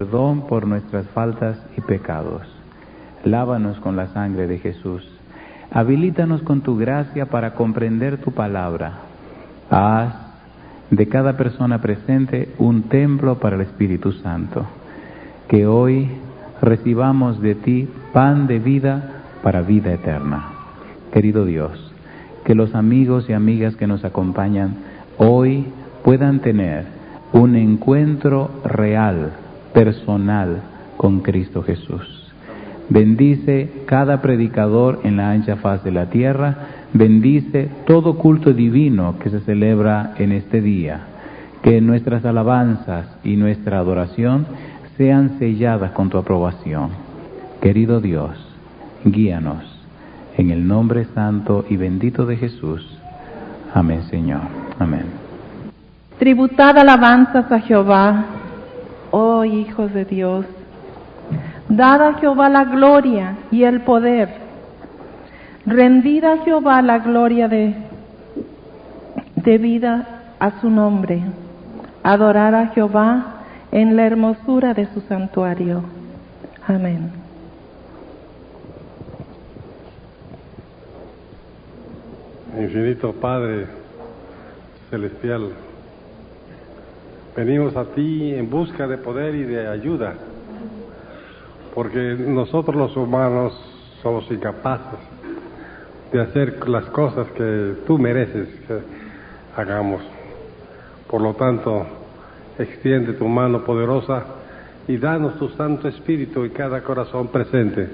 perdón por nuestras faltas y pecados. Lávanos con la sangre de Jesús. Habilítanos con tu gracia para comprender tu palabra. Haz de cada persona presente un templo para el Espíritu Santo. Que hoy recibamos de ti pan de vida para vida eterna. Querido Dios, que los amigos y amigas que nos acompañan hoy puedan tener un encuentro real, personal con Cristo Jesús. Bendice cada predicador en la ancha faz de la tierra, bendice todo culto divino que se celebra en este día, que nuestras alabanzas y nuestra adoración sean selladas con tu aprobación. Querido Dios, guíanos en el nombre santo y bendito de Jesús. Amén, Señor. Amén. Tributad alabanzas a Jehová, oh hijos de Dios. Dad a Jehová la gloria y el poder. Rendid a Jehová la gloria debida a su nombre. Adorar a Jehová en la hermosura de su santuario. Amén. Infinito Padre Celestial, venimos a ti en busca de poder y de ayuda, porque nosotros los humanos somos incapaces de hacer las cosas que tú mereces que hagamos. Por lo tanto, extiende tu mano poderosa y danos tu Santo Espíritu en cada corazón presente,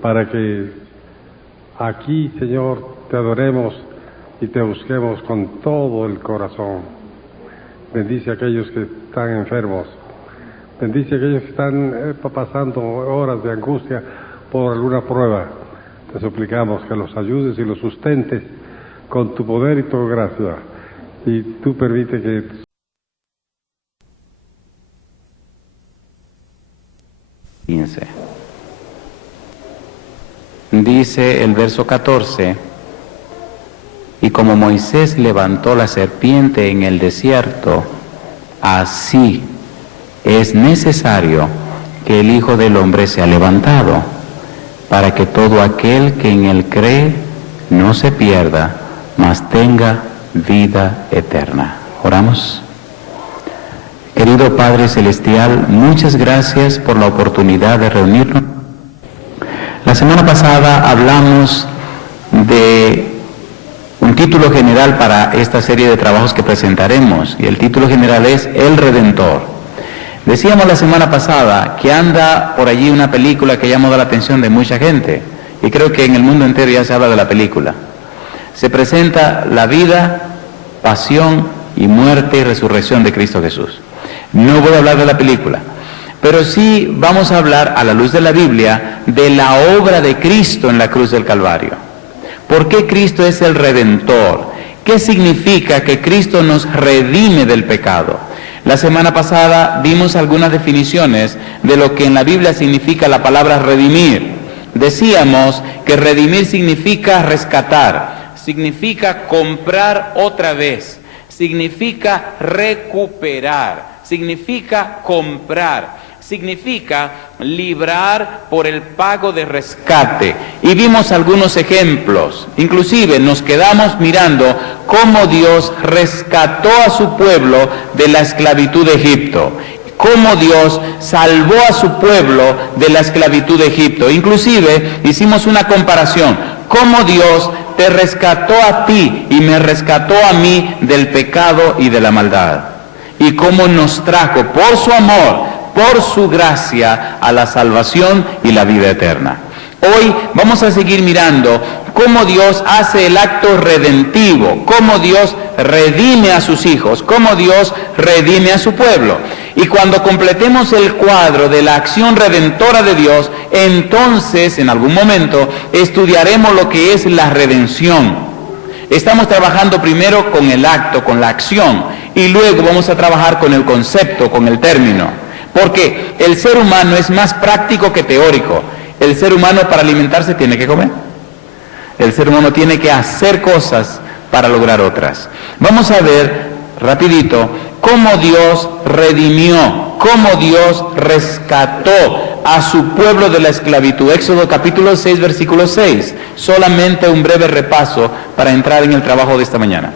para que aquí, Señor, te adoremos y te busquemos con todo el corazón. Bendice a aquellos que están enfermos. Bendice a aquellos que están pasando horas de angustia por alguna prueba. Te suplicamos que los ayudes y los sustentes con tu poder y tu gracia. Y tú permite que... Dice el verso 14: y como Moisés levantó la serpiente en el desierto, así es necesario que el Hijo del Hombre sea levantado, para que todo aquel que en él cree no se pierda, mas tenga vida eterna. Oramos. Querido Padre Celestial, muchas gracias por la oportunidad de reunirnos. La semana pasada hablamos de un título general para esta serie de trabajos que presentaremos, y el título general es El Redentor. Decíamos la semana pasada que anda por allí una película que llamó la atención de mucha gente, y creo que en el mundo entero ya se habla de la película. Se presenta la vida, pasión y muerte y resurrección de Cristo Jesús. No voy a hablar de la película, pero sí vamos a hablar, a la luz de la Biblia, de la obra de Cristo en la cruz del Calvario. ¿Por qué Cristo es el Redentor? ¿Qué significa que Cristo nos redime del pecado? La semana pasada dimos algunas definiciones de lo que en la Biblia significa la palabra redimir. Decíamos que redimir significa rescatar, significa comprar otra vez, significa recuperar, significa comprar, significa librar por el pago de rescate. Y vimos algunos ejemplos, inclusive nos quedamos mirando cómo Dios rescató a su pueblo de la esclavitud de Egipto, cómo Dios salvó a su pueblo de la esclavitud de Egipto. Inclusive hicimos una comparación, cómo Dios te rescató a ti y me rescató a mí del pecado y de la maldad, y cómo nos trajo por su amor, por su gracia, a la salvación y la vida eterna. Hoy vamos a seguir mirando cómo Dios hace el acto redentivo, cómo Dios redime a sus hijos, cómo Dios redime a su pueblo. Y cuando completemos el cuadro de la acción redentora de Dios, entonces en algún momento estudiaremos lo que es la redención. Estamos trabajando primero con el acto, con la acción, y luego vamos a trabajar con el concepto, con el término. Porque el ser humano es más práctico que teórico. El ser humano para alimentarse tiene que comer. El ser humano tiene que hacer cosas para lograr otras. Vamos a ver rapidito cómo Dios redimió, cómo Dios rescató a su pueblo de la esclavitud. Éxodo capítulo 6, versículo 6. Solamente un breve repaso para entrar en el trabajo de esta mañana.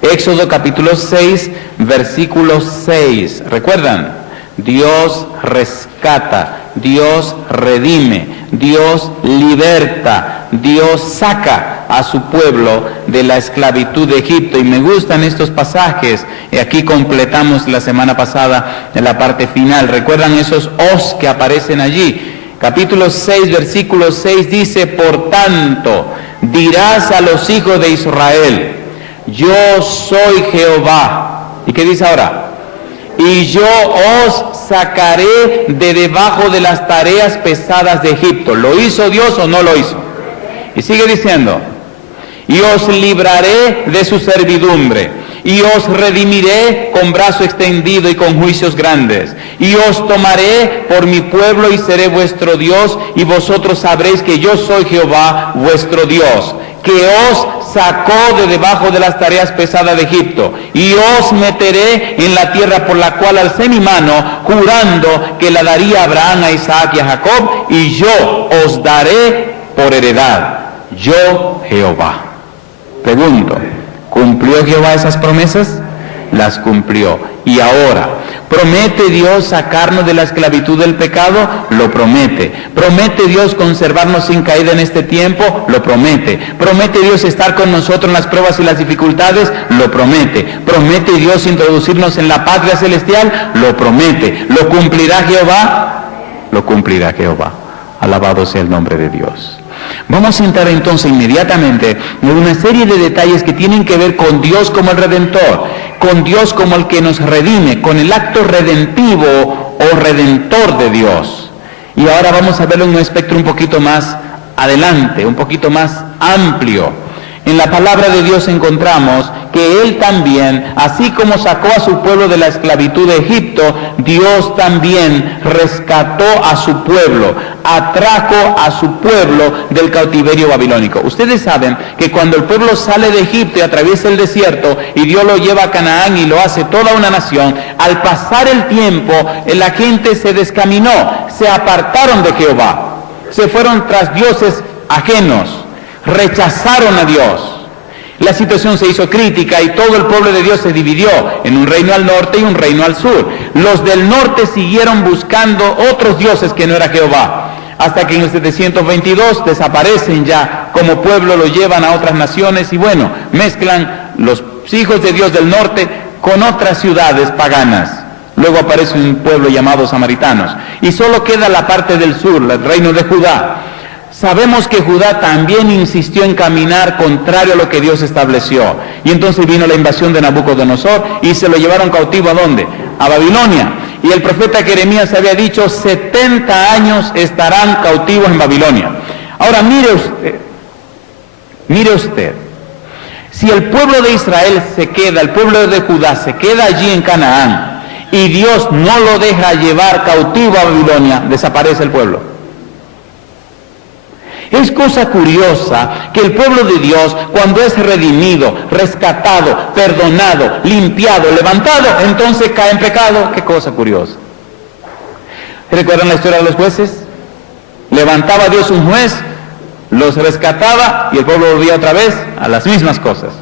Éxodo capítulo 6, versículo 6. ¿Recuerdan? Dios rescata, Dios redime, Dios liberta, Dios saca a su pueblo de la esclavitud de Egipto. Y me gustan estos pasajes, y aquí completamos la semana pasada en la parte final. ¿Recuerdan esos os que aparecen allí? Capítulo 6, versículo 6 dice: por tanto, dirás a los hijos de Israel, yo soy Jehová. ¿Y qué dice ahora? Y yo os sacaré de debajo de las tareas pesadas de Egipto. ¿Lo hizo Dios o no lo hizo? Y sigue diciendo: y os libraré de su servidumbre, y os redimiré con brazo extendido y con juicios grandes, y os tomaré por mi pueblo y seré vuestro Dios, y vosotros sabréis que yo soy Jehová vuestro Dios, que os sacó de debajo de las tareas pesadas de Egipto, y os meteré en la tierra por la cual alcé mi mano, jurando que la daría a Abraham, a Isaac y a Jacob, y yo os daré por heredad. Yo, Jehová. Pregunto, ¿cumplió Jehová esas promesas? Las cumplió. Y ahora, ¿promete Dios sacarnos de la esclavitud del pecado? Lo promete. ¿Promete Dios conservarnos sin caída en este tiempo? Lo promete. ¿Promete Dios estar con nosotros en las pruebas y las dificultades? Lo promete. ¿Promete Dios introducirnos en la patria celestial? Lo promete. ¿Lo cumplirá Jehová? Lo cumplirá Jehová. Alabado sea el nombre de Dios. Vamos a entrar entonces inmediatamente en una serie de detalles que tienen que ver con Dios como el Redentor, con Dios como el que nos redime, con el acto redentivo o redentor de Dios. Y ahora vamos a verlo en un espectro un poquito más adelante, un poquito más amplio. En la palabra de Dios encontramos que Él también, así como sacó a su pueblo de la esclavitud de Egipto, Dios también rescató a su pueblo, atrajo a su pueblo del cautiverio babilónico. Ustedes saben que cuando el pueblo sale de Egipto y atraviesa el desierto y Dios lo lleva a Canaán y lo hace toda una nación, al pasar el tiempo la gente se descaminó, se apartaron de Jehová, se fueron tras dioses ajenos, rechazaron a Dios. La situación se hizo crítica y todo el pueblo de Dios se dividió en un reino al norte y un reino al sur. Los del norte siguieron buscando otros dioses que no era Jehová, hasta que en el 722 desaparecen ya como pueblo, lo llevan a otras naciones y bueno, mezclan los hijos de Dios del norte con otras ciudades paganas. Luego aparece un pueblo llamado samaritanos y solo queda la parte del sur, el reino de Judá. Sabemos que Judá también insistió en caminar contrario a lo que Dios estableció. Y entonces vino la invasión de Nabucodonosor y se lo llevaron cautivo ¿a dónde? A Babilonia. Y el profeta Jeremías había dicho, 70 años estarán cautivos en Babilonia. Ahora mire usted, si el pueblo de Israel se queda, el pueblo de Judá se queda allí en Canaán, y Dios no lo deja llevar cautivo a Babilonia, desaparece el pueblo. Es cosa curiosa que el pueblo de Dios, cuando es redimido, rescatado, perdonado, limpiado, levantado, entonces cae en pecado. Qué cosa curiosa. ¿Recuerdan la historia de los jueces? Levantaba Dios un juez, los rescataba y el pueblo volvía otra vez a las mismas cosas.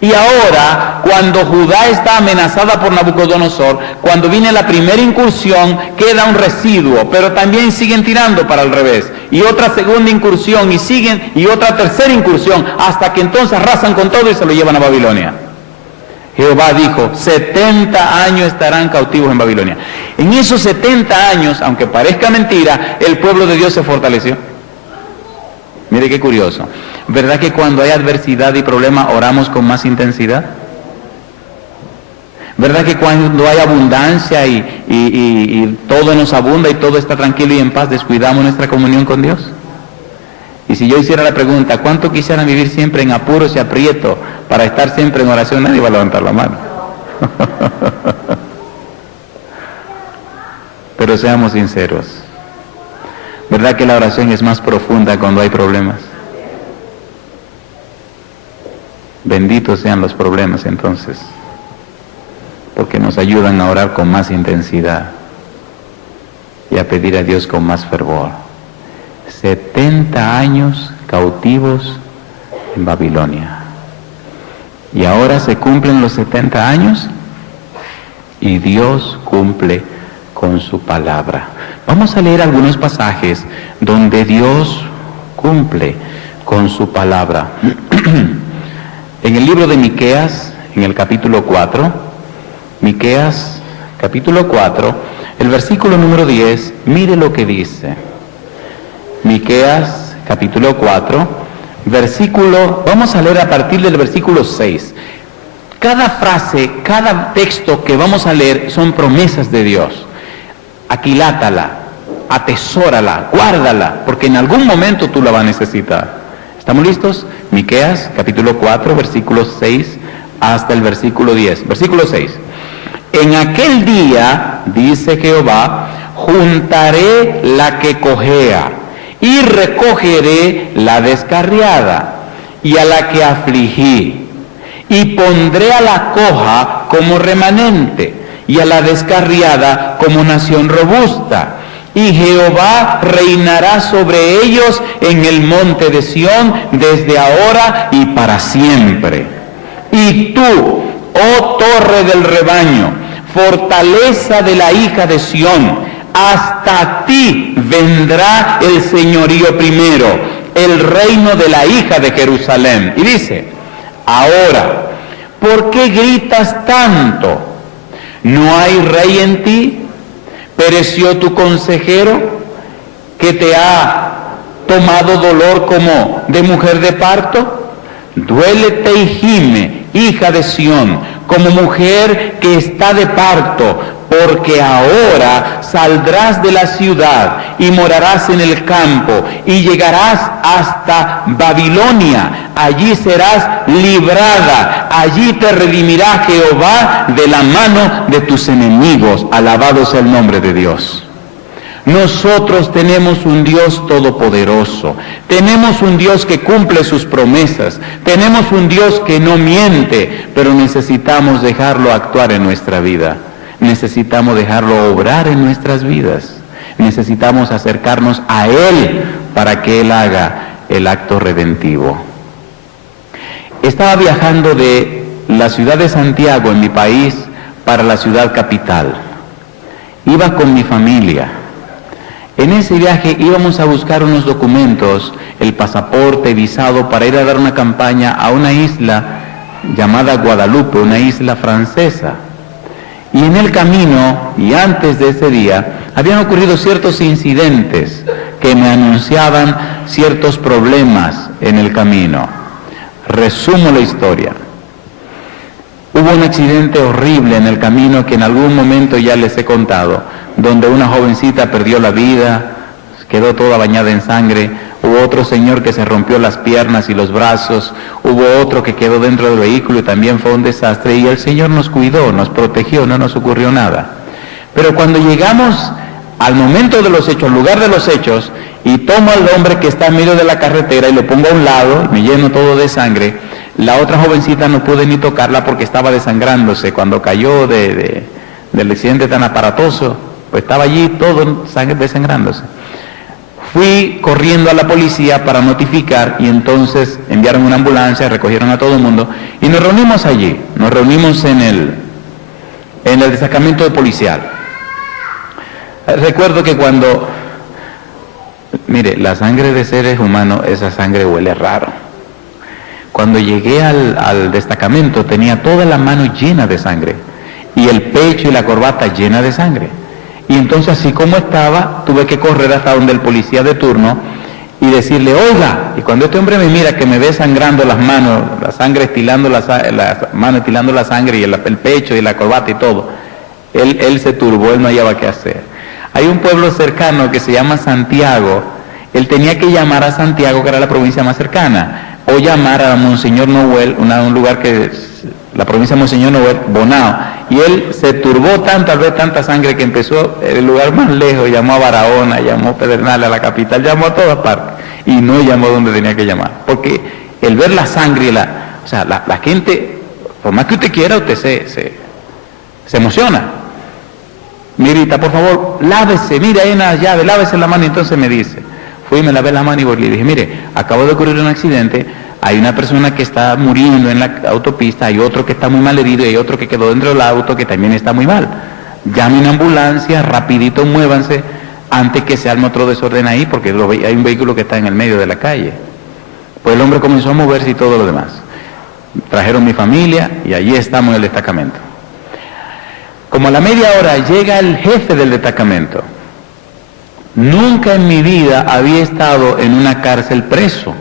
Y ahora, cuando Judá está amenazada por Nabucodonosor, cuando viene la primera incursión, queda un residuo, pero también siguen tirando para el revés. Y otra segunda incursión, y siguen, y otra tercera incursión, hasta que entonces arrasan con todo y se lo llevan a Babilonia. Jehová dijo, 70 años estarán cautivos en Babilonia. En esos 70 años, aunque parezca mentira, el pueblo de Dios se fortaleció. Mire qué curioso. ¿Verdad que cuando hay adversidad y problema oramos con más intensidad? ¿Verdad que cuando hay abundancia y todo nos abunda y todo está tranquilo y en paz, descuidamos nuestra comunión con Dios? Y si yo hiciera la pregunta, ¿cuánto quisieran vivir siempre en apuros y aprieto para estar siempre en oración? Nadie va a levantar la mano. Pero seamos sinceros. ¿Verdad que la oración es más profunda cuando hay problemas? Benditos sean los problemas entonces. porque nos ayudan a orar con más intensidad y a pedir a Dios con más fervor. 70 años cautivos en Babilonia. Y ahora se cumplen los 70 años y Dios cumple con su palabra. Vamos a leer algunos pasajes donde Dios cumple con su palabra. En el libro de Miqueas, en el capítulo 4, Miqueas, capítulo 4, el versículo número 10, mire lo que dice. Miqueas, capítulo 4, vamos a leer a partir del versículo 6. Cada frase, cada texto que vamos a leer son promesas de Dios. Aquilátala, atesórala, guárdala, porque en algún momento tú la vas a necesitar. ¿Estamos listos? Miqueas, capítulo 4, versículos 6 hasta el versículo 10. Versículo 6. En aquel día, dice Jehová, juntaré la que cojea y recogeré la descarriada y a la que afligí, y pondré a la coja como remanente y a la descarriada como nación robusta. Y Jehová reinará sobre ellos en el monte de Sión desde ahora y para siempre. Y tú, oh torre del rebaño, fortaleza de la hija de Sión, hasta ti vendrá el señorío primero, el reino de la hija de Jerusalén. Y dice, ahora, ¿por qué gritas tanto? ¿No hay rey en ti? ¿Pereció tu consejero, que te ha tomado dolor como de mujer de parto? Duélete y gime, hija de Sión, como mujer que está de parto, porque ahora saldrás de la ciudad y morarás en el campo y llegarás hasta Babilonia. Allí serás librada, allí te redimirá Jehová de la mano de tus enemigos. Alabado sea el nombre de Dios. Nosotros tenemos un Dios todopoderoso, tenemos un Dios que cumple sus promesas, tenemos un Dios que no miente, pero necesitamos dejarlo actuar en nuestra vida, necesitamos dejarlo obrar en nuestras vidas, necesitamos acercarnos a Él para que Él haga el acto redentivo. Estaba viajando de la ciudad de Santiago, en mi país, para la ciudad capital. Iba con mi familia. En ese viaje íbamos a buscar unos documentos, el pasaporte, visado, para ir a dar una campaña a una isla llamada Guadalupe, una isla francesa. Y en el camino, y antes de ese día, habían ocurrido ciertos incidentes que me anunciaban ciertos problemas en el camino. Resumo la historia. Hubo un accidente horrible en el camino que en algún momento ya les he contado, donde una jovencita perdió la vida, quedó toda bañada en sangre. Hubo otro señor que se rompió las piernas y los brazos, hubo otro que quedó dentro del vehículo y también fue un desastre, y el Señor nos cuidó, nos protegió, no nos ocurrió nada. Pero cuando llegamos al momento de los hechos, al lugar de los hechos, y tomo al hombre que está en medio de la carretera y lo pongo a un lado, me lleno todo de sangre, la otra jovencita no pude ni tocarla porque estaba desangrándose. Cuando cayó del accidente tan aparatoso, pues estaba allí todo desangrándose. Fui corriendo a la policía para notificar, y entonces enviaron una ambulancia, recogieron a todo el mundo y nos reunimos allí, nos reunimos en el destacamento policial. Recuerdo que cuando, mire, la sangre de seres humanos, esa sangre huele raro. Cuando llegué al destacamento tenía toda la mano llena de sangre y el pecho y la corbata llena de sangre. Y entonces, así como estaba, tuve que correr hasta donde el policía de turno y decirle, oiga, y cuando este hombre me mira que me ve sangrando las manos, la sangre estilando las manos, estilando la sangre y el pecho y la corbata y todo, él se turbó, él no hallaba qué hacer. Hay un pueblo cercano que se llama Santiago. Él tenía que llamar a Santiago, que era la provincia más cercana, o llamar a Monseñor Noel, un lugar que es la provincia de Monseñor Noel, Bonao, y él se turbó tanto al ver tanta sangre que empezó el lugar más lejos, llamó a Barahona, llamó a Pedernales, a la capital, llamó a todas partes, y no llamó donde tenía que llamar, porque el ver la sangre y la gente, por más que usted quiera, usted Se emociona. Mirita, por favor, lávese, mire, hay una llave, lávese la mano. Y entonces me dice, fui y me lavé la mano y volví. Le dije, mire, acabo de ocurrir un accidente, hay una persona que está muriendo en la autopista, hay otro que está muy mal herido y hay otro que quedó dentro del auto que también está muy mal. Llame una ambulancia, rapidito muévanse, antes que se arme otro desorden ahí, porque hay un vehículo que está en el medio de la calle. Pues el hombre comenzó a moverse y todo lo demás. Trajeron mi familia y allí estamos en el destacamento. Como a la media hora llega el jefe del destacamento. Nunca en mi vida había estado en una cárcel preso.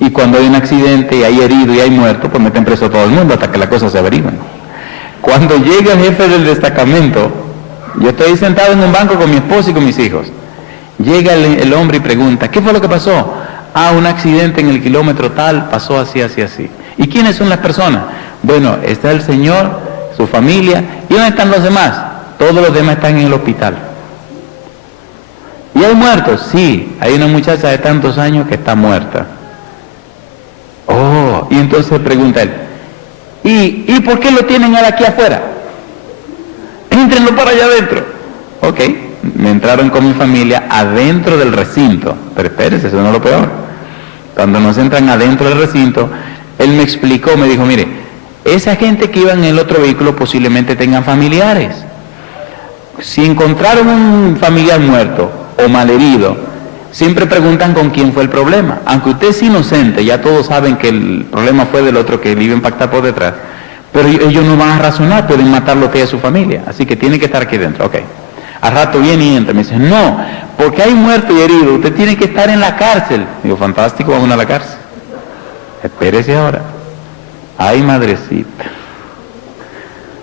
Y cuando hay un accidente y hay herido y hay muerto, pues meten preso a todo el mundo hasta que las cosas se averigüen. Cuando llega el jefe del destacamento, yo estoy sentado en un banco con mi esposa y con mis hijos. Llega el hombre y pregunta, ¿qué fue lo que pasó? Un accidente en el kilómetro tal, pasó así, así, así. ¿Y quiénes son las personas? Bueno, está el señor, su familia, ¿y dónde están los demás? Todos los demás están en el hospital. ¿Y hay muertos? Sí, hay una muchacha de tantos años que está muerta. Oh, y entonces pregunta él, ¿y por qué lo tienen él aquí afuera? Éntrenlo para allá adentro. Ok, me entraron con mi familia adentro del recinto, pero espérese, eso no es lo peor. Cuando nos entran adentro del recinto, él me explicó, me dijo, mire, esa gente que iba en el otro vehículo posiblemente tengan familiares. Si encontraron un familiar muerto o malherido, siempre preguntan con quién fue el problema. Aunque usted es inocente, ya todos saben que el problema fue del otro que le iba a impactar por detrás, pero ellos no van a razonar, pueden matarlo que es su familia, así que tiene que estar aquí dentro. Ok, al rato viene y entra, me dice, no, porque hay muerto y herido, usted tiene que estar en la cárcel. Digo, fantástico, vamos a la cárcel. Espérese ahora. Ay, madrecita,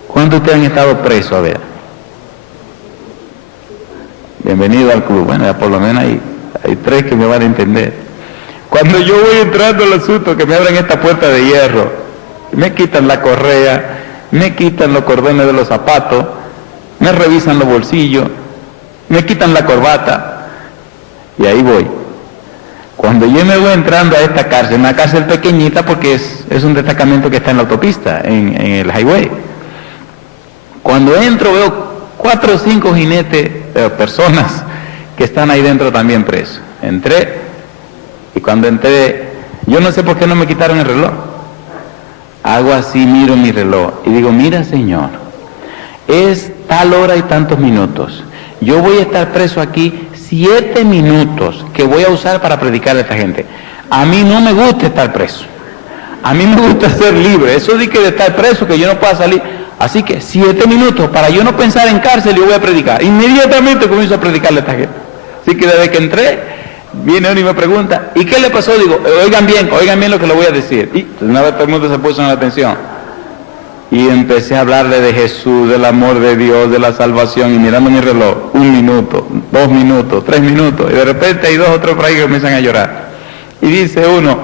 ¿cuántos ustedes han estado presos? A ver, bienvenido al club. Bueno, ya por lo menos hay 3 que me van a entender. Cuando yo voy entrando al asunto, que me abren esta puerta de hierro, me quitan la correa, me quitan los cordones de los zapatos, me revisan los bolsillos, me quitan la corbata, y ahí voy. Cuando yo me voy entrando a esta cárcel, una cárcel pequeñita porque es un destacamento que está en la autopista, en el highway. Cuando entro veo 4 o 5 jinetes, personas que están ahí dentro también presos. Entré, y cuando entré, yo no sé por qué no me quitaron el reloj. Hago así, miro mi reloj, y digo, mira señor, es tal hora y tantos minutos. Yo voy a estar preso aquí 7 minutos que voy a usar para predicar a esta gente. A mí no me gusta estar preso. A mí me gusta ser libre. Eso de que de estar preso, que yo no pueda salir. Así que 7 minutos para yo no pensar en cárcel, yo voy a predicar. Inmediatamente comienzo a predicarle a esta gente. Así que desde que entré, viene uno y me pregunta, ¿y qué le pasó? Digo, oigan bien lo que le voy a decir. Y una vez todo el mundo se puso en la atención. Y empecé a hablarle de Jesús, del amor de Dios, de la salvación, y mirando mi reloj, 1 minuto, 2 minutos, 3 minutos, y de repente hay 2 o 3 por ahí que comienzan a llorar. Y dice uno,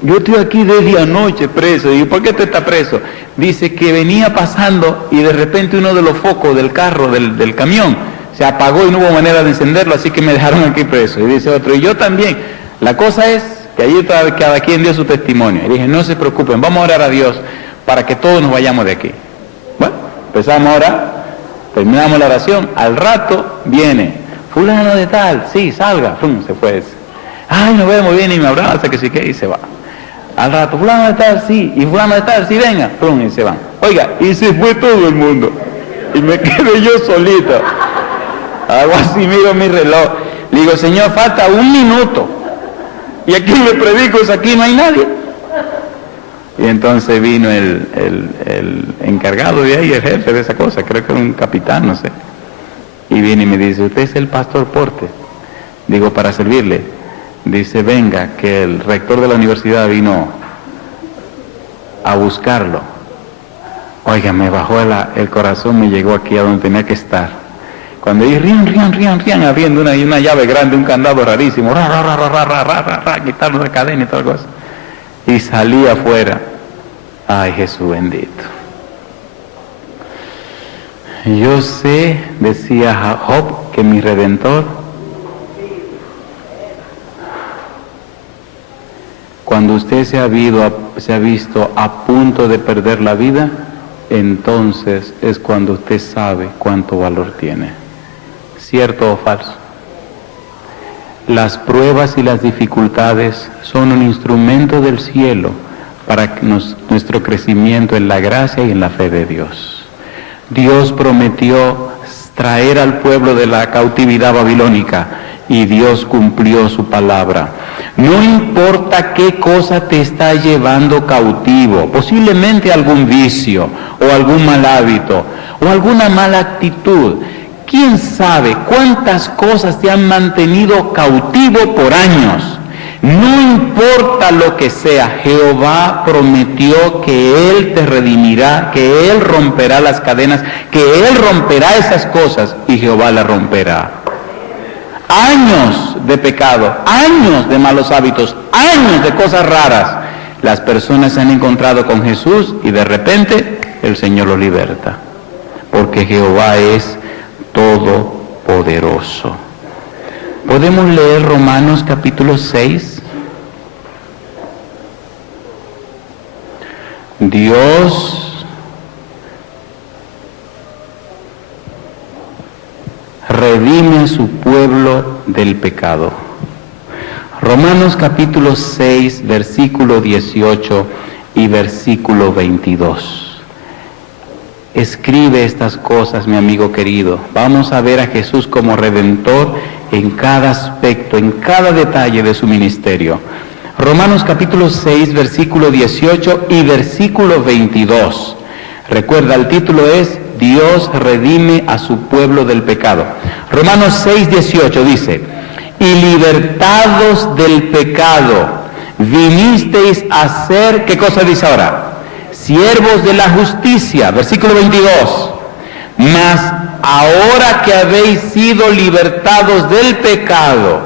yo estoy aquí desde anoche preso. Y ¿por qué tú estás preso? Dice que venía pasando y de repente uno de los focos del carro, del camión, se apagó y no hubo manera de encenderlo, así que me dejaron aquí preso. Y dice otro, y yo también. La cosa es que allí cada quien dio su testimonio. Y dije, no se preocupen, vamos a orar a Dios para que todos nos vayamos de aquí. Bueno, empezamos a orar, terminamos la oración, al rato viene, fulano de tal, sí, salga, se fue ese. Ay, nos vemos, viene y me abraza, que sí que, y se va. Al rato, fulano de tal, sí, y fulano de tal, sí, venga, y se van. Oiga, y se fue todo el mundo, y me quedé yo solito. Hago así, miro mi reloj, le digo, señor, falta 1 minuto, y aquí le predico, aquí no hay nadie. Y entonces vino el encargado de ahí, el jefe de esa cosa, creo que era un capitán, no sé. Y viene y me dice, ¿usted es el pastor Porte? Digo, para servirle. Dice, venga, que el rector de la universidad vino a buscarlo. Oiga, me bajó el corazón, me llegó aquí a donde tenía que estar. Cuando ellos rían, abriendo una llave grande, un candado rarísimo, quitarnos la cadena y tal cosa. Y salí afuera. Ay, Jesús bendito. Yo sé, decía Job, que mi Redentor, cuando usted se ha visto a punto de perder la vida, entonces es cuando usted sabe cuánto valor tiene. ¿Cierto o falso? Las pruebas y las dificultades son un instrumento del cielo para nuestro crecimiento en la gracia y en la fe de Dios. Dios prometió traer al pueblo de la cautividad babilónica y Dios cumplió su palabra. No importa qué cosa te está llevando cautivo, posiblemente algún vicio o algún mal hábito o alguna mala actitud. ¿Quién sabe cuántas cosas te han mantenido cautivo por años? No importa lo que sea, Jehová prometió que Él te redimirá, que Él romperá las cadenas, que Él romperá esas cosas y Jehová las romperá. Años de pecado, años de malos hábitos, años de cosas raras. Las personas se han encontrado con Jesús y de repente el Señor los liberta, porque Jehová es todopoderoso. ¿Podemos leer Romanos capítulo 6? Dios redime a su pueblo del pecado. Romanos capítulo 6, versículo 18 y versículo 22. Escribe estas cosas, mi amigo querido. Vamos a ver a Jesús como Redentor en cada aspecto, en cada detalle de su ministerio. Romanos capítulo 6, versículo 18 y versículo 22. Recuerda, el título es Dios redime a su pueblo del pecado. Romanos 6, 18 dice: y libertados del pecado, vinisteis a ser, ¿qué cosa dice ahora? Siervos de la justicia. Versículo 22. Mas ahora que habéis sido libertados del pecado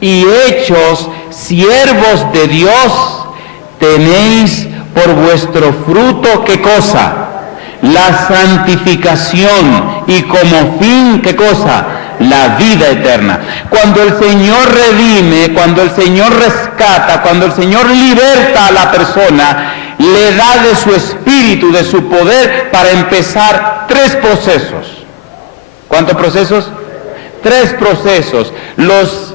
y hechos siervos de Dios, tenéis por vuestro fruto, ¿qué cosa? La santificación, y como fin, ¿qué cosa? La vida eterna. Cuando el Señor redime, cuando el Señor rescata, cuando el Señor liberta a la persona, le da de su espíritu, de su poder, para empezar 3 procesos. ¿Cuántos procesos? 3 procesos. Los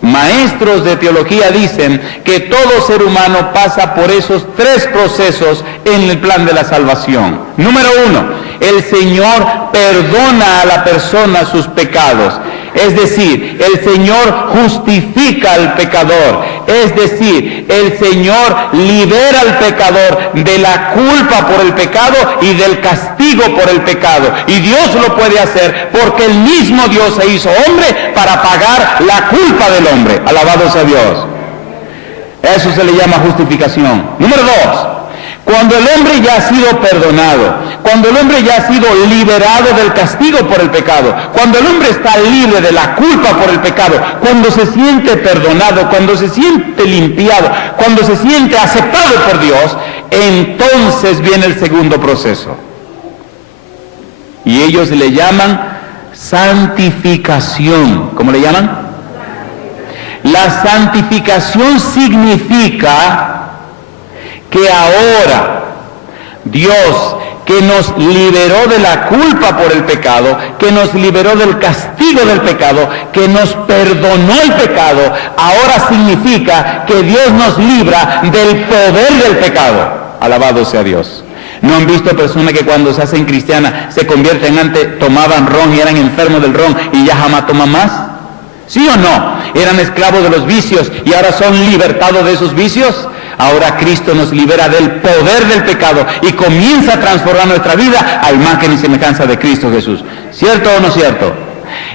maestros de teología dicen que todo ser humano pasa por esos 3 procesos en el plan de la salvación. Número 1, el Señor perdona a la persona sus pecados. Es decir, el Señor justifica al pecador. Es decir, el Señor libera al pecador de la culpa por el pecado y del castigo por el pecado. Y Dios lo puede hacer porque el mismo Dios se hizo hombre para pagar la culpa del hombre. Alabado sea Dios. Eso se le llama justificación. Número 2. Cuando el hombre ya ha sido perdonado, cuando el hombre ya ha sido liberado del castigo por el pecado, cuando el hombre está libre de la culpa por el pecado, cuando se siente perdonado, cuando se siente limpiado, cuando se siente aceptado por Dios, entonces viene el segundo proceso. Y ellos le llaman santificación. ¿Cómo le llaman? La santificación significa que ahora Dios, que nos liberó de la culpa por el pecado, que nos liberó del castigo del pecado, que nos perdonó el pecado, ahora significa que Dios nos libra del poder del pecado. Alabado sea Dios. ¿No han visto personas que cuando se hacen cristianas se convierten, antes tomaban ron y eran enfermos del ron y ya jamás toman más? ¿Sí o no? Eran esclavos de los vicios y ahora son libertados de esos vicios. Ahora Cristo nos libera del poder del pecado y comienza a transformar nuestra vida a imagen y semejanza de Cristo Jesús. ¿Cierto o no cierto?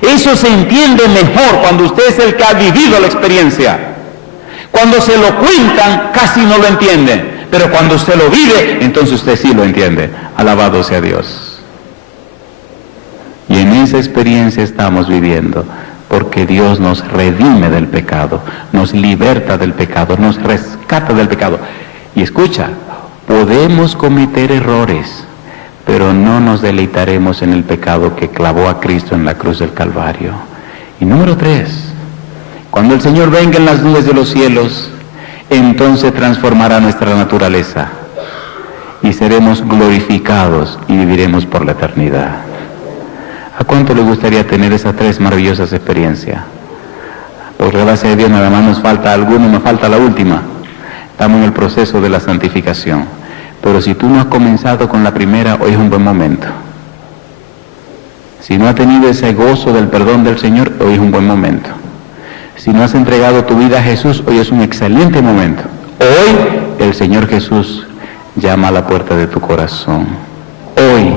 Eso se entiende mejor cuando usted es el que ha vivido la experiencia. Cuando se lo cuentan, casi no lo entienden. Pero cuando usted lo vive, entonces usted sí lo entiende. Alabado sea Dios. Y en esa experiencia estamos viviendo. Porque Dios nos redime del pecado, nos liberta del pecado, nos rescata del pecado. Y escucha, podemos cometer errores, pero no nos deleitaremos en el pecado que clavó a Cristo en la cruz del Calvario. Y número 3, cuando el Señor venga en las nubes de los cielos, entonces transformará nuestra naturaleza. y seremos glorificados y viviremos por la eternidad. ¿A cuánto le gustaría tener esas tres maravillosas experiencias? Por gracia de Dios nada más nos falta alguno, nos falta la última. Estamos en el proceso de la santificación. Pero si tú no has comenzado con la primera, hoy es un buen momento. Si no has tenido ese gozo del perdón del Señor, hoy es un buen momento. Si no has entregado tu vida a Jesús, hoy es un excelente momento. Hoy el Señor Jesús llama a la puerta de tu corazón. Hoy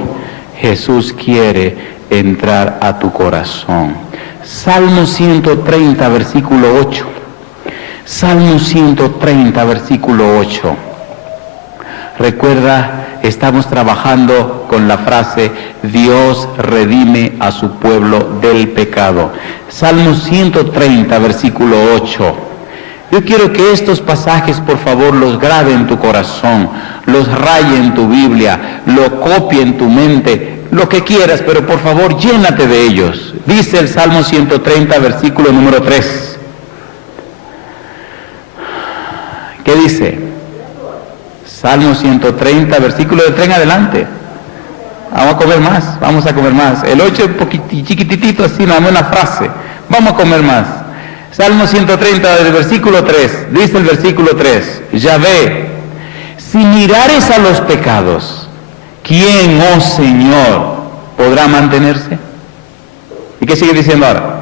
Jesús quiere entrar a tu corazón. Salmo 130, versículo 8. Salmo 130, versículo 8. Recuerda, estamos trabajando con la frase, Dios redime a su pueblo del pecado. Salmo 130, versículo 8. Yo quiero que estos pasajes, por favor, los grabe en tu corazón, los raye en tu Biblia, lo copie en tu mente, lo que quieras, pero por favor, llénate de ellos. Dice el Salmo 130, versículo número 3. ¿Qué dice? Salmo 130, versículo de 3 en adelante. Vamos a comer más, vamos a comer más. El 8 es un chiquitito así, nada más una frase. Vamos a comer más. Salmo 130, del versículo 3, dice el versículo 3, Yahvé, si mirares a los pecados, ¿quién, oh Señor, podrá mantenerse? ¿Y qué sigue diciendo ahora?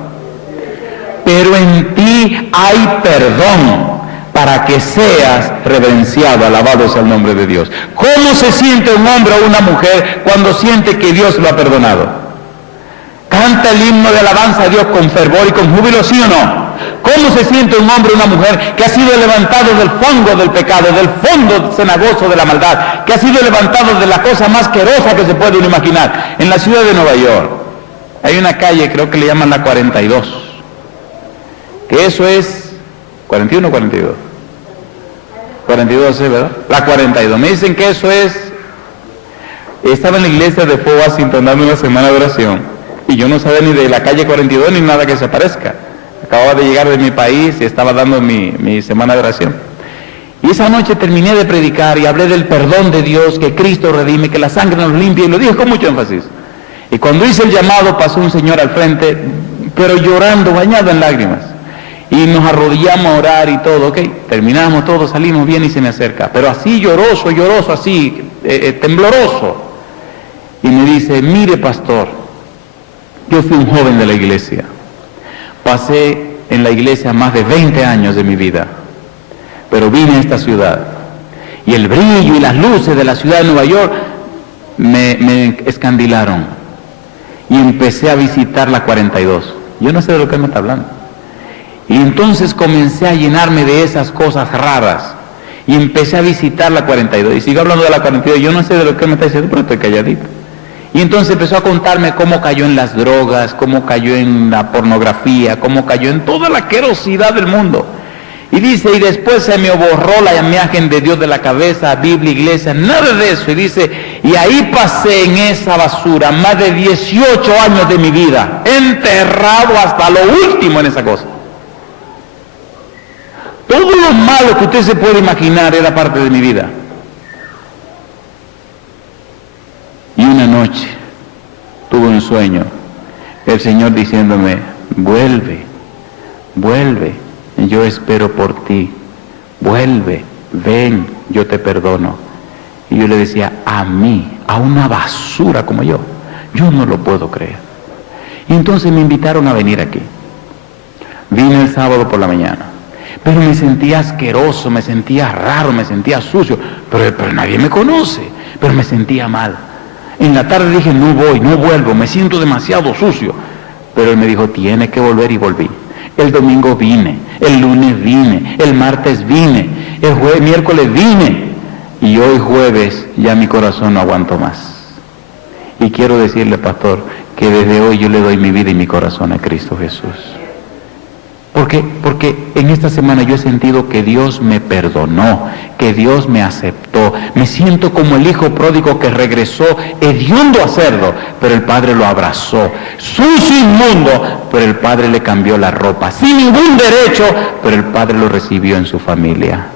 Pero en ti hay perdón, para que seas reverenciado, alabado sea el nombre de Dios. ¿Cómo se siente un hombre o una mujer cuando siente que Dios lo ha perdonado? ¿Canta el himno de alabanza a Dios con fervor y con júbilo, sí o no? ¿Cómo se siente un hombre o una mujer que ha sido levantado del fondo del pecado, del fondo cenagoso de la maldad, que ha sido levantado de la cosa más asquerosa que se puede uno imaginar? En la ciudad de Nueva York hay una calle, creo que le llaman la 42, que eso es 41 o 42. 42, ¿sí, verdad? La 42. Me dicen que eso es... Estaba en la iglesia de Fort Washington dando una semana de oración y yo no sabía ni de la calle 42 ni nada que se parezca. Acababa de llegar de mi país y estaba dando mi semana de oración. Y esa noche terminé de predicar y hablé del perdón de Dios, que Cristo redime, que la sangre nos limpia, y lo dije con mucho énfasis. Y cuando hice el llamado pasó un señor al frente, pero llorando, bañado en lágrimas. Y nos arrodillamos a orar y todo, ok, terminamos todo, salimos bien y se me acerca, pero así lloroso, así, tembloroso. Y me dice, mire pastor, yo fui un joven de la iglesia, pasé en la iglesia más de 20 años de mi vida, pero vine a esta ciudad, y el brillo y las luces de la ciudad de Nueva York me escandilaron, y empecé a visitar la 42, yo no sé de lo que me está hablando. Y entonces comencé a llenarme de esas cosas raras. Y empecé a visitar la 42. Y sigo hablando de la 42. Yo no sé de lo que me está diciendo, pero estoy calladito. Y entonces empezó a contarme cómo cayó en las drogas, cómo cayó en la pornografía, cómo cayó en toda la asquerosidad del mundo. Y dice, y después se me borró la imagen de Dios de la cabeza, Biblia, iglesia, nada de eso. Y dice, y ahí pasé en esa basura más de 18 años de mi vida, enterrado hasta lo último en esa cosa. Todo lo malo que usted se puede imaginar era parte de mi vida. Y una noche tuve un sueño, el Señor diciéndome, vuelve, yo espero por ti, vuelve, ven, yo te perdono. Y yo le decía, a mí, a una basura como yo no lo puedo creer. Y entonces me invitaron a venir aquí. Vine el sábado por la mañana. Pero me sentía asqueroso, me sentía raro, me sentía sucio, pero nadie me conoce, pero me sentía mal. En la tarde dije, no voy, no vuelvo, me siento demasiado sucio. Pero él me dijo, tiene que volver, y volví. El domingo vine, el lunes vine, el martes vine, el miércoles vine, y hoy jueves ya mi corazón no aguanto más. Y quiero decirle, pastor, que desde hoy yo le doy mi vida y mi corazón a Cristo Jesús. Porque en esta semana yo he sentido que Dios me perdonó, que Dios me aceptó. Me siento como el hijo pródigo que regresó hediondo a cerdo, pero el Padre lo abrazó. Sucio, inmundo, pero el Padre le cambió la ropa. Sin ningún derecho, pero el Padre lo recibió en su familia.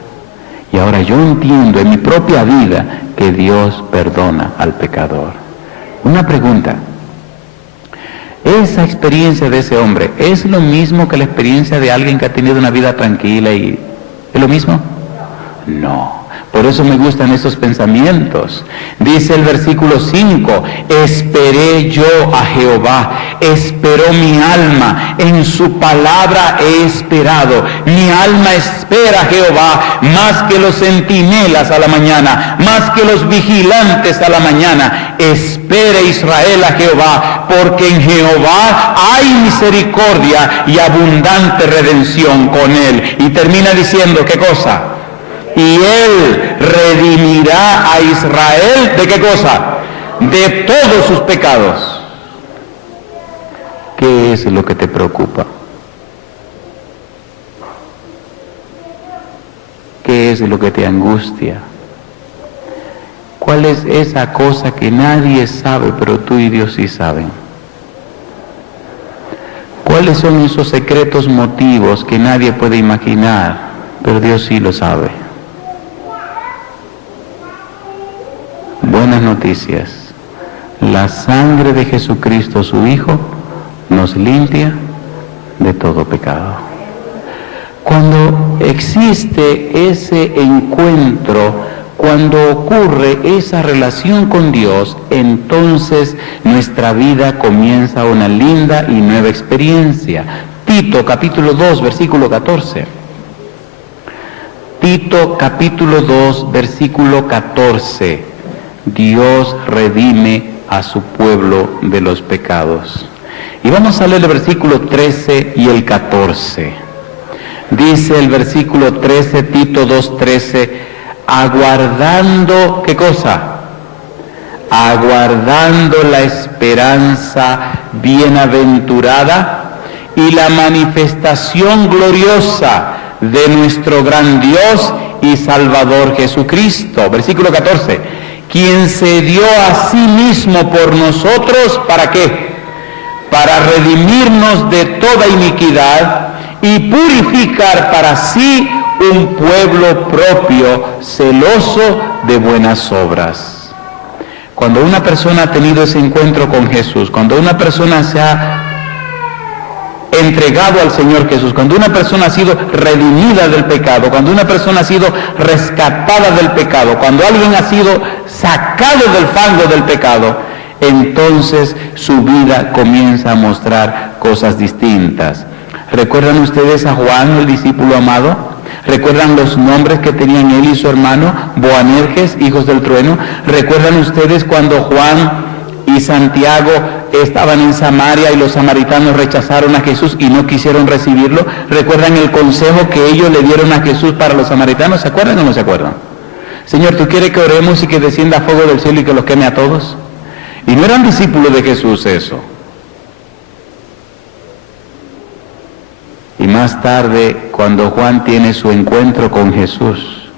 Y ahora yo entiendo en mi propia vida que Dios perdona al pecador. Una pregunta. ¿Esa experiencia de ese hombre es lo mismo que la experiencia de alguien que ha tenido una vida tranquila y es lo mismo? No. Por eso me gustan esos pensamientos. Dice el versículo 5, esperé yo a Jehová, esperó mi alma, en su palabra he esperado. Mi alma espera a Jehová más que los centinelas a la mañana, más que los vigilantes a la mañana. Espere Israel a Jehová, porque en Jehová hay misericordia y abundante redención con él. Y termina diciendo, ¿qué cosa? Y él redimirá a Israel, ¿de qué cosa? De todos sus pecados. ¿Qué es lo que te preocupa? ¿Qué es lo que te angustia? ¿Cuál es esa cosa que nadie sabe, pero tú y Dios sí saben? ¿Cuáles son esos secretos motivos que nadie puede imaginar, pero Dios sí lo sabe? Buenas noticias. La sangre de Jesucristo, su Hijo, nos limpia de todo pecado. Cuando existe ese encuentro, cuando ocurre esa relación con Dios, entonces nuestra vida comienza una linda y nueva experiencia. Tito capítulo 2, versículo 14. Tito capítulo 2, versículo 14. Dios redime a su pueblo de los pecados. Y vamos a leer el versículo 13 y el 14. Dice el versículo 13, Tito 2:13, aguardando, ¿qué cosa? Aguardando la esperanza bienaventurada y la manifestación gloriosa de nuestro gran Dios y Salvador Jesucristo. Versículo 14. Quien se dio a sí mismo por nosotros, ¿para qué? Para redimirnos de toda iniquidad y purificar para sí un pueblo propio, celoso de buenas obras. Cuando una persona ha tenido ese encuentro con Jesús, cuando una persona se ha entregado al Señor Jesús, cuando una persona ha sido redimida del pecado, cuando una persona ha sido rescatada del pecado, cuando alguien ha sido sacado del fango del pecado, entonces su vida comienza a mostrar cosas distintas. ¿Recuerdan ustedes a Juan, el discípulo amado? ¿Recuerdan los nombres que tenían él y su hermano, Boanerges, hijos del trueno? ¿Recuerdan ustedes cuando Juan y Santiago estaban en Samaria y los samaritanos rechazaron a Jesús y no quisieron recibirlo? ¿Recuerdan el consejo que ellos le dieron a Jesús para los samaritanos? ¿Se acuerdan o no se acuerdan? Señor, ¿tú quieres que oremos y que descienda fuego del cielo y que los queme a todos? Y no eran discípulos de Jesús eso. Y más tarde, cuando Juan tiene su encuentro con Jesús,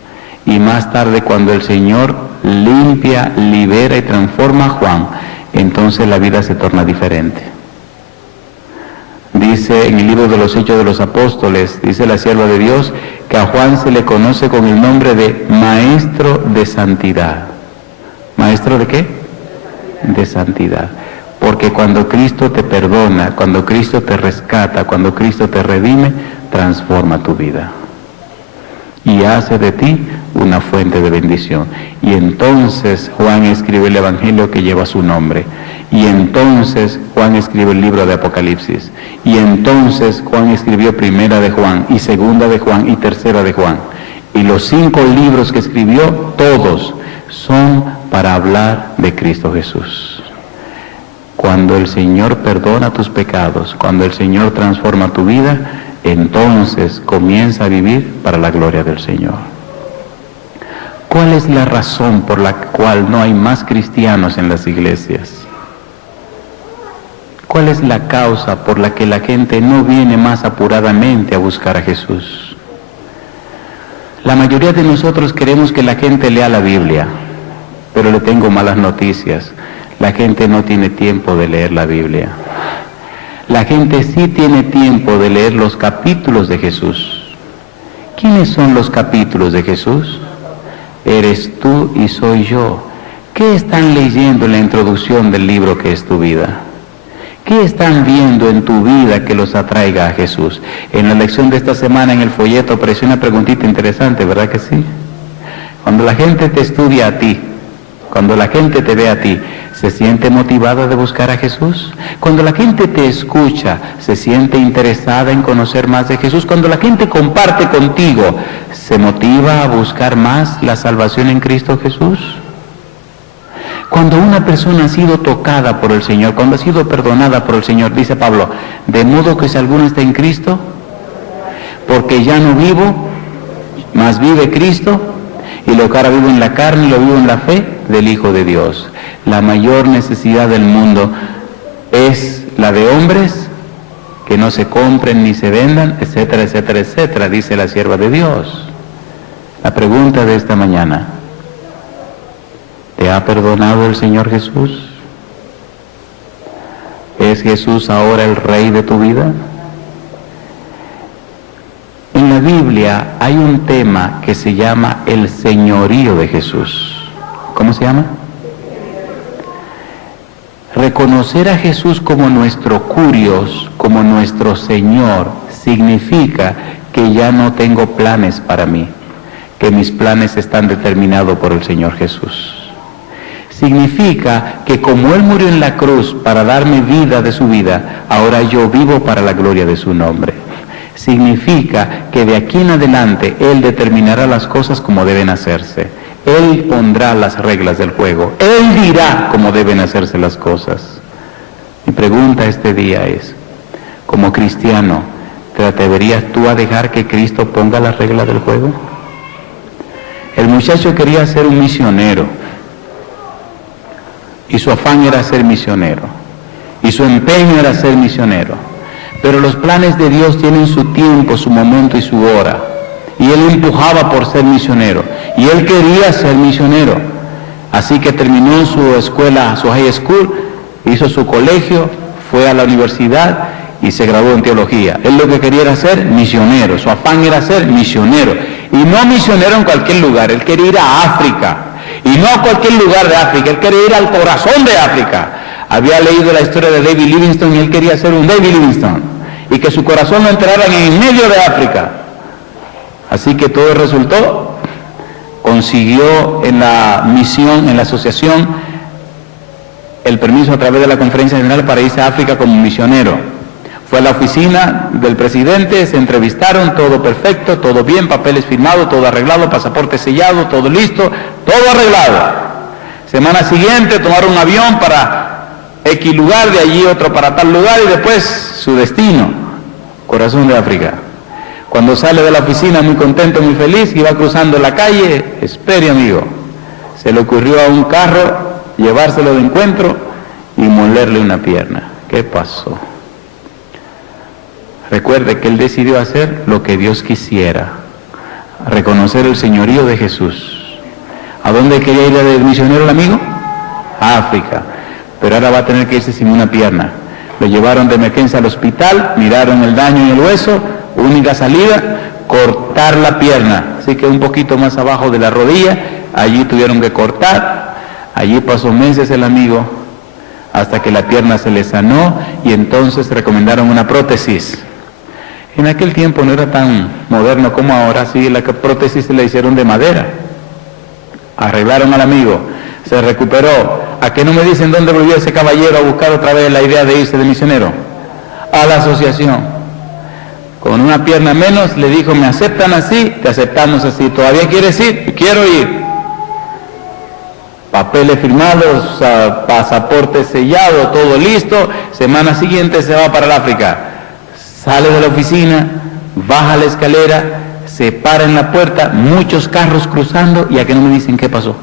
y más tarde cuando el Señor limpia, libera y transforma a Juan, entonces la vida se torna diferente. Dice en el libro de los Hechos de los Apóstoles, dice la sierva de Dios, que a Juan se le conoce con el nombre de Maestro de Santidad. ¿Maestro de qué? De santidad. Porque cuando Cristo te perdona, cuando Cristo te rescata, cuando Cristo te redime, transforma tu vida. Y hace de ti una fuente de bendición. Y entonces Juan escribe el Evangelio que lleva su nombre. Y entonces Juan escribe el libro de Apocalipsis. Y entonces Juan escribió Primera de Juan, y Segunda de Juan, y Tercera de Juan. Y los 5 libros que escribió, todos son para hablar de Cristo Jesús. Cuando el Señor perdona tus pecados, cuando el Señor transforma tu vida, entonces comienza a vivir para la gloria del Señor. ¿Cuál es la razón por la cual no hay más cristianos en las iglesias? ¿Cuál es la causa por la que la gente no viene más apuradamente a buscar a Jesús? La mayoría de nosotros queremos que la gente lea la Biblia, pero le tengo malas noticias. La gente no tiene tiempo de leer la Biblia. La gente sí tiene tiempo de leer los capítulos de Jesús. ¿Quiénes son los capítulos de Jesús? eres tú y soy yo. ¿Qué están leyendo en la introducción del libro que es tu vida? ¿Qué están viendo en tu vida que los atraiga a Jesús? En la lección de esta semana en el folleto apareció una preguntita interesante, ¿verdad que sí? Cuando la gente te estudia a ti, cuando la gente te ve a ti, ¿se siente motivada de buscar a Jesús? Cuando la gente te escucha, ¿se siente interesada en conocer más de Jesús? Cuando la gente comparte contigo, ¿se motiva a buscar más la salvación en Cristo Jesús? Cuando una persona ha sido tocada por el Señor, cuando ha sido perdonada por el Señor, dice Pablo, de modo que si alguno está en Cristo, porque ya no vivo, mas vive Cristo, y lo que ahora vivo en la carne, lo vivo en la fe del Hijo de Dios. La mayor necesidad del mundo es la de hombres que no se compren ni se vendan, etcétera, etcétera, etcétera, dice la sierva de Dios. La pregunta de esta mañana: ¿te ha perdonado el Señor Jesús? ¿Es Jesús ahora el Rey de tu vida? En la Biblia hay un tema que se llama el señorío de Jesús. ¿Cómo se llama? Reconocer a Jesús como nuestro Curios, como nuestro Señor, significa que ya no tengo planes para mí, que mis planes están determinados por el Señor Jesús. Significa que como Él murió en la cruz para darme vida de su vida, ahora yo vivo para la gloria de su nombre. Significa que de aquí en adelante Él determinará las cosas como deben hacerse. Él pondrá las reglas del juego. Él dirá cómo deben hacerse las cosas. Mi pregunta este día es, como cristiano, ¿te atreverías tú a dejar que Cristo ponga las reglas del juego? El muchacho quería ser un misionero, y su afán era ser misionero, y su empeño era ser misionero. Pero los planes de Dios tienen su tiempo, su momento y su hora. Y él empujaba por ser misionero. Y él quería ser misionero. Así que terminó su escuela, su high school, hizo su colegio, fue a la universidad y se graduó en teología. Él lo que quería era ser misionero. Su afán era ser misionero. Y no misionero en cualquier lugar. Él quería ir a África. Y no a cualquier lugar de África. Él quería ir al corazón de África. Había leído la historia de David Livingstone y él quería ser un David Livingstone. Y que su corazón lo enterrara en medio de África. Así que todo resultó, consiguió en la misión, en la asociación, el permiso a través de la conferencia general para irse a África como misionero. Fue a la oficina del presidente, se entrevistaron, todo perfecto, todo bien, papeles firmados, todo arreglado, pasaporte sellado, todo listo, todo arreglado. Semana siguiente tomaron un avión para X lugar, de allí otro para tal lugar y después su destino, corazón de África. Cuando sale de la oficina muy contento, muy feliz, y va cruzando la calle, espere amigo, se le ocurrió a un carro llevárselo de encuentro y molerle una pierna. ¿Qué pasó? Recuerde que él decidió hacer lo que Dios quisiera, reconocer el señorío de Jesús. ¿A dónde quería ir el misionero el amigo? A África. Pero ahora va a tener que irse sin una pierna. Lo llevaron de emergencia al hospital, miraron el daño en el hueso, única salida, cortar la pierna. Así que un poquito más abajo de la rodilla, allí tuvieron que cortar. Allí pasó meses el amigo, hasta que la pierna se le sanó y entonces recomendaron una prótesis. En aquel tiempo no era tan moderno como ahora, así la prótesis se la hicieron de madera. Arreglaron al amigo, se recuperó. ¿A qué no me dicen dónde volvió ese caballero a buscar otra vez la idea de irse de misionero? A la asociación. Con una pierna menos le dijo, me aceptan así, te aceptamos así. ¿Todavía quieres ir? Quiero ir. Papeles firmados, pasaporte sellado, todo listo. Semana siguiente se va para el África. Sale de la oficina, baja la escalera, se para en la puerta, muchos carros cruzando, y a que no me dicen qué pasó.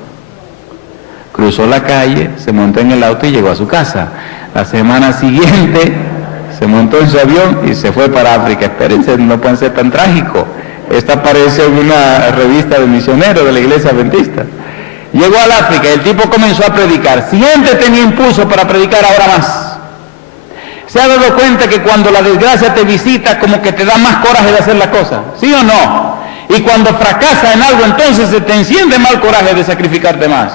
Cruzó la calle, se montó en el auto y llegó a su casa. La semana siguiente se montó en su avión y se fue para África. Espérense, no pueden ser tan trágicos. Esta aparece en una revista de misioneros de la iglesia adventista. Llegó al África y el tipo comenzó a predicar. Siempre tenía impulso para predicar, ahora más. ¿Se ha dado cuenta que cuando la desgracia te visita, como que te da más coraje de hacer la cosa? ¿Sí o no? Y cuando fracasa en algo, entonces se te enciende mal coraje de sacrificarte más.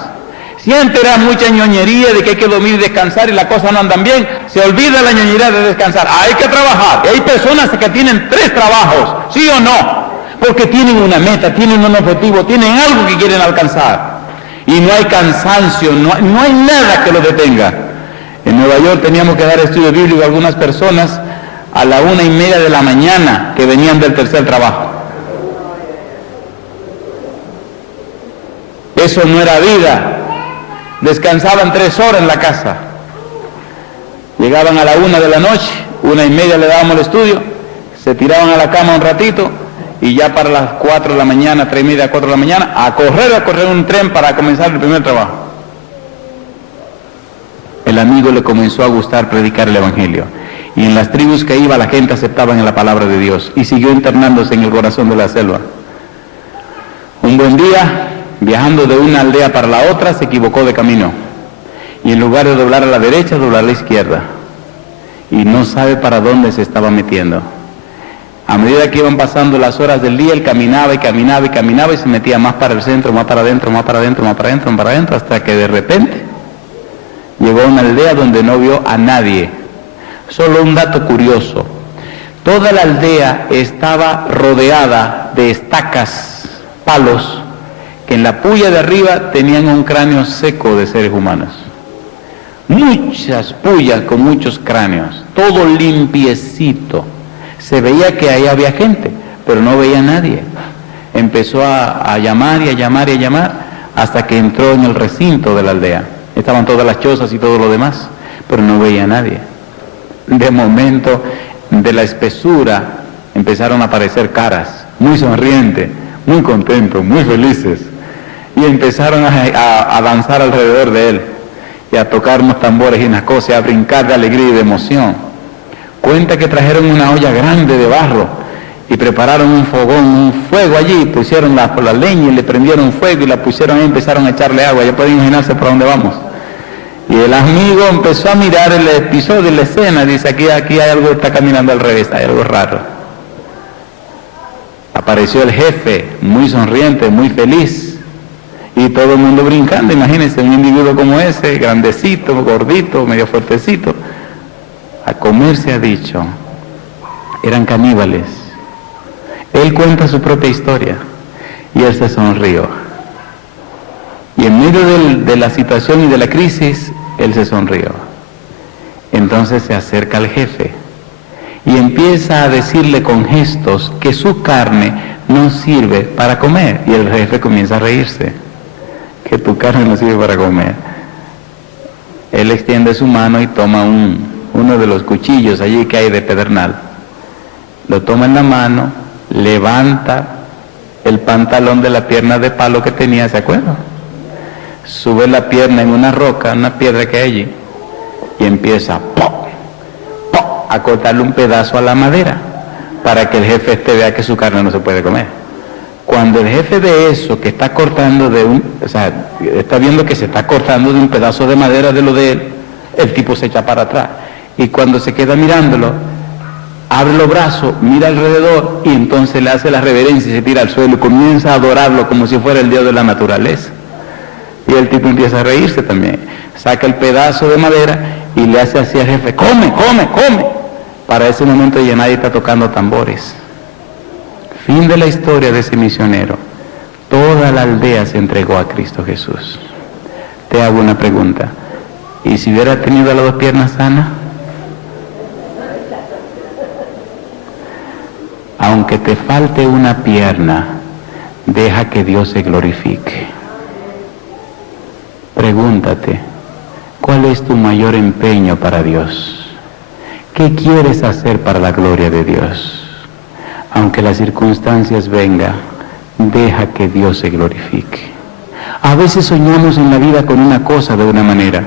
Si antes era mucha ñoñería de que hay que dormir y descansar y las cosas no andan bien, se olvida la ñoñería de descansar. Hay que trabajar. Y hay personas que tienen 3 trabajos, ¿sí o no? Porque tienen una meta, tienen un objetivo, tienen algo que quieren alcanzar. Y no hay cansancio, no hay nada que lo detenga. En Nueva York teníamos que dar estudio bíblico a algunas personas a la 1:30 de la mañana que venían del tercer trabajo. Eso no era vida. Descansaban 3 horas en la casa. Llegaban a la 1 de la noche, 1:30 le dábamos el estudio, se tiraban a la cama un ratito y ya para las 4 de la mañana, 3:30, 4 de la mañana, a correr un tren para comenzar el primer trabajo. El amigo le comenzó a gustar predicar el Evangelio. Y en las tribus que iba la gente aceptaba en la palabra de Dios y siguió internándose en el corazón de la selva. Un buen día, viajando de una aldea para la otra, se equivocó de camino. Y en lugar de doblar a la derecha, doblar a la izquierda. Y no sabe para dónde se estaba metiendo. A medida que iban pasando las horas del día, él caminaba y caminaba y caminaba y se metía más para el centro, más para adentro, más para adentro, más para adentro, más para adentro, hasta que de repente llegó a una aldea donde no vio a nadie. Solo un dato curioso. Toda la aldea estaba rodeada de estacas, palos, que en la puya de arriba tenían un cráneo seco de seres humanos. Muchas puyas con muchos cráneos, todo limpiecito. Se veía que ahí había gente, pero no veía a nadie. Empezó a llamar y a llamar y a llamar, hasta que entró en el recinto de la aldea. Estaban todas las chozas y todo lo demás, pero no veía a nadie. De momento, de la espesura, empezaron a aparecer caras, muy sonrientes, muy contentos, muy felices. Y empezaron a danzar alrededor de él, y a tocar unos tambores y unas cosas, a brincar de alegría y de emoción. Cuenta que trajeron una olla grande de barro, y prepararon un fogón, un fuego allí, pusieron la leña y le prendieron fuego y la pusieron ahí, empezaron a echarle agua. Ya pueden imaginarse por dónde vamos. Y el amigo empezó a mirar el episodio, la escena, dice, aquí hay algo que está caminando al revés, hay algo raro. Apareció el jefe, muy sonriente, muy feliz, y todo el mundo brincando. Imagínense, un individuo como ese, grandecito, gordito, medio fuertecito. A comer se ha dicho, eran caníbales. Él cuenta su propia historia, y él se sonrió. Y en medio de la situación y de la crisis, él se sonrió. Entonces se acerca al jefe y empieza a decirle con gestos que su carne no sirve para comer. Y el jefe comienza a reírse. Que tu carne no sirve para comer. Él extiende su mano y toma uno de los cuchillos allí que hay de pedernal. Lo toma en la mano, levanta el pantalón de la pierna de palo que tenía, ¿se acuerdan? Sube la pierna en una roca, una piedra que hay allí, y empieza a cortarle un pedazo a la madera para que el jefe vea que su carne no se puede comer. Cuando el jefe ve eso, que está cortando está viendo que se está cortando de un pedazo de madera de lo de él, el tipo se echa para atrás. Y cuando se queda mirándolo, abre los brazos, mira alrededor y entonces le hace la reverencia y se tira al suelo y comienza a adorarlo como si fuera el Dios de la naturaleza. Y el tipo empieza a reírse también. Saca el pedazo de madera y le hace así al jefe, come, come, come. Para ese momento ya nadie está tocando tambores. Fin de la historia de ese misionero. Toda la aldea se entregó a Cristo Jesús. Te hago una pregunta. ¿Y si hubiera tenido las 2 piernas sanas? Aunque te falte una pierna, deja que Dios se glorifique. Pregúntate, ¿cuál es tu mayor empeño para Dios? ¿Qué quieres hacer para la gloria de Dios? Aunque las circunstancias vengan, deja que Dios se glorifique. A veces soñamos en la vida con una cosa de una manera,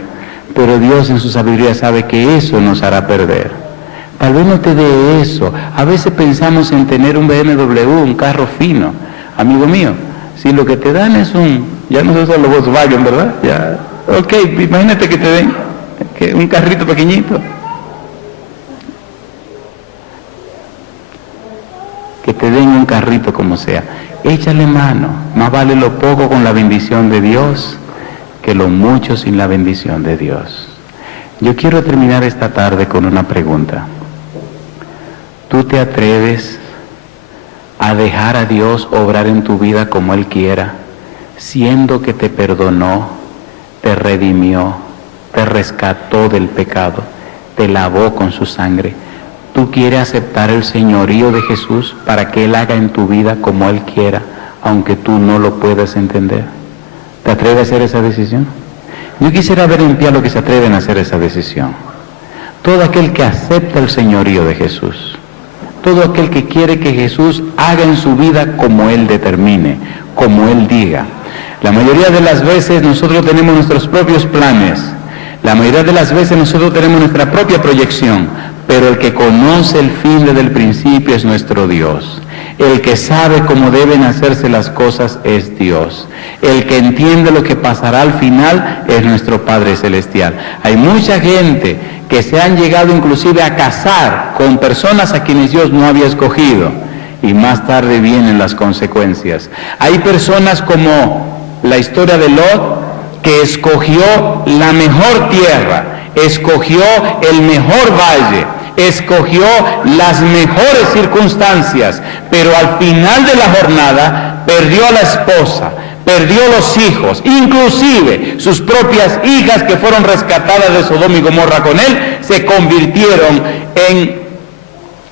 pero Dios en su sabiduría sabe que eso nos hará perder. Tal vez no te dé eso. A veces pensamos en tener un BMW, un carro fino. Amigo mío, si lo que te dan es ya no se usan los Volkswagen, ¿verdad? Ya, ok, imagínate que te den un carrito pequeñito. Que te den un carrito como sea. échale mano. Más vale lo poco con la bendición de Dios que lo mucho sin la bendición de Dios. Yo quiero terminar esta tarde con una pregunta. ¿Tú te atreves a dejar a Dios obrar en tu vida como Él quiera, siendo que te perdonó, te redimió, te rescató del pecado, te lavó con su sangre? ¿Tú quieres aceptar el señorío de Jesús para que Él haga en tu vida como Él quiera, aunque tú no lo puedas entender? ¿Te atreves a hacer esa decisión? Yo quisiera ver en pie a los que se atreven a hacer esa decisión. Todo aquel que acepta el señorío de Jesús, todo aquel que quiere que Jesús haga en su vida como Él determine, como Él diga. La mayoría de las veces nosotros tenemos nuestros propios planes, la mayoría de las veces nosotros tenemos nuestra propia proyección, pero el que conoce el fin desde el principio es nuestro Dios. El que sabe cómo deben hacerse las cosas es Dios. El que entiende lo que pasará al final es nuestro Padre Celestial. Hay mucha gente que se han llegado inclusive a casar con personas a quienes Dios no había escogido, y más tarde vienen las consecuencias. Hay personas como la historia de Lot, que escogió la mejor tierra, escogió el mejor valle, escogió las mejores circunstancias, pero al final de la jornada perdió a la esposa, perdió los hijos, inclusive sus propias hijas que fueron rescatadas de Sodoma y Gomorra con él, se convirtieron en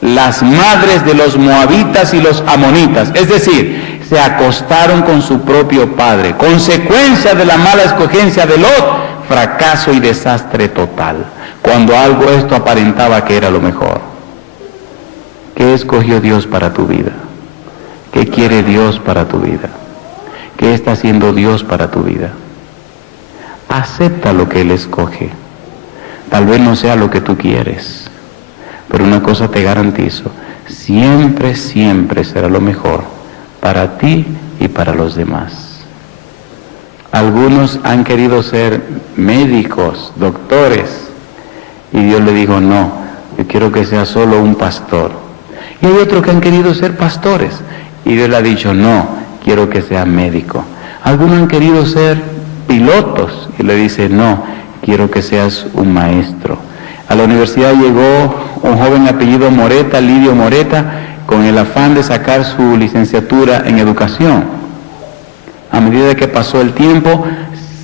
las madres de los moabitas y los amonitas, es decir, se acostaron con su propio padre. Consecuencia de la mala escogencia de Lot, fracaso y desastre total, cuando algo esto aparentaba que era lo mejor. ¿Qué escogió Dios para tu vida? ¿Qué quiere Dios para tu vida? ¿Qué está haciendo Dios para tu vida? Acepta lo que Él escoge. Tal vez no sea lo que tú quieres, pero una cosa te garantizo, siempre, siempre será lo mejor para ti y para los demás. Algunos han querido ser médicos, doctores, y Dios le dijo, no, yo quiero que sea solo un pastor. Y hay otros que han querido ser pastores, y Dios le ha dicho, no, quiero que sea médico. Algunos han querido ser pilotos, y le dice, no, quiero que seas un maestro. A la universidad llegó un joven apellido Moreta, Lidio Moreta, con el afán de sacar su licenciatura en educación. A medida que pasó el tiempo,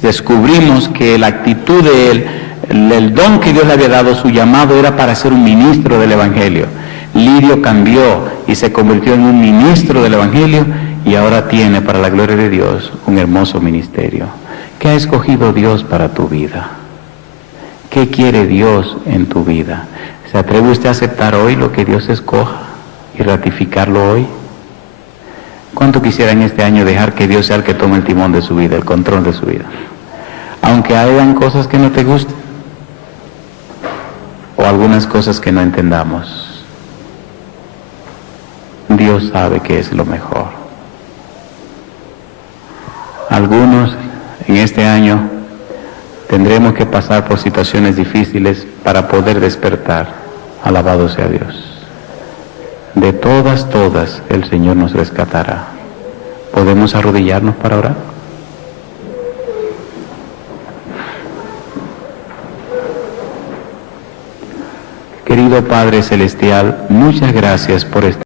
descubrimos que la actitud de él, el don que Dios le había dado, su llamado era para ser un ministro del Evangelio. Lidio cambió y se convirtió en un ministro del Evangelio y ahora tiene, para la gloria de Dios, un hermoso ministerio. ¿Qué ha escogido Dios para tu vida? ¿Qué quiere Dios en tu vida? ¿Se atreve usted a aceptar hoy lo que Dios escoja y ratificarlo hoy? ¿Cuánto quisiera en este año dejar que Dios sea el que tome el timón de su vida, el control de su vida? Aunque hayan cosas que no te gusten, o algunas cosas que no entendamos, Dios sabe que es lo mejor. Algunos en este año tendremos que pasar por situaciones difíciles para poder despertar. Alabado sea Dios. De todas, todas, el Señor nos rescatará. ¿Podemos arrodillarnos para orar? Querido Padre Celestial, muchas gracias por estar